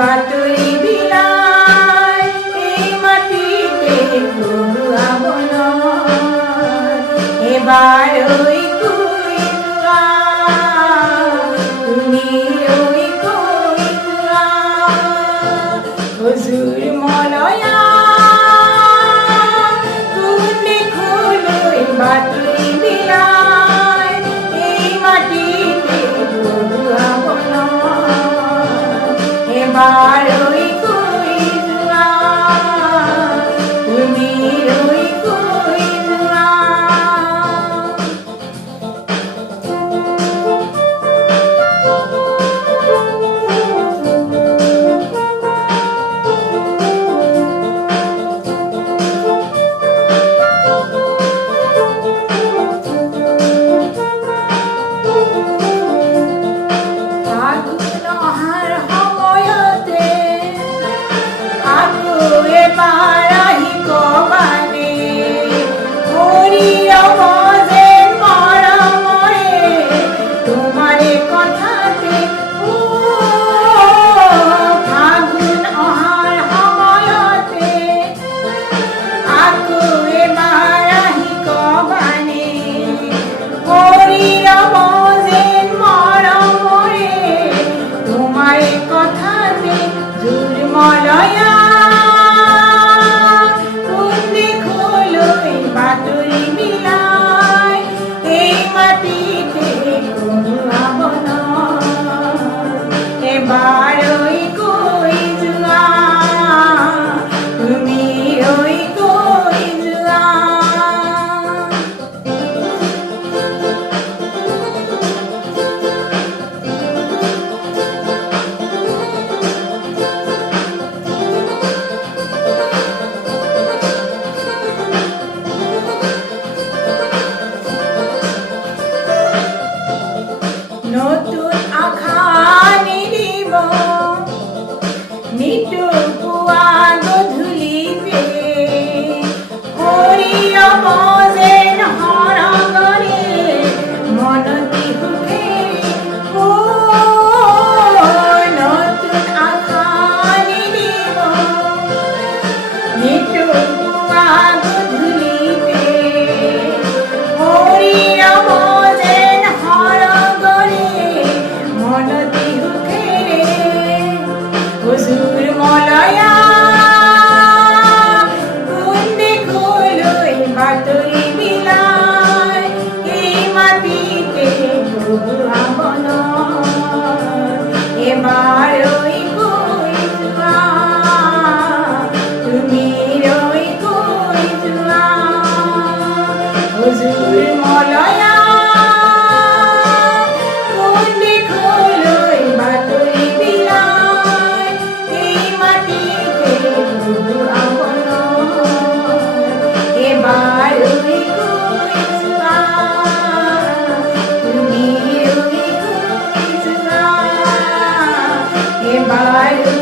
বাতুরি বিলায় এই মাটিতে ঘুরাবন এবার ওই কুইরা তুমি ওই কুইরা হুজুর মলয়া তুমি খুলো বাতুরি বিলায় এই মাটিতে ঘুরাবন এবার ওই কুইরা তুমি ওই কুইরা নতুন আখানি দিব নিটু কুয়া গধূলিতে হরিয় মজেন হরগরে মনতি হুকে ও নতুন আখানি দিব নিটু কুয়া গধূলিতে হরিয় মজেন হুজুর মলয়া কুন্ডে খোলো বাতুরি বিলায় এই মাটিতে ঘুরাবন এবার ওই কুইরা তুমি ওই কুইরা হুজুর মলয়া Bye.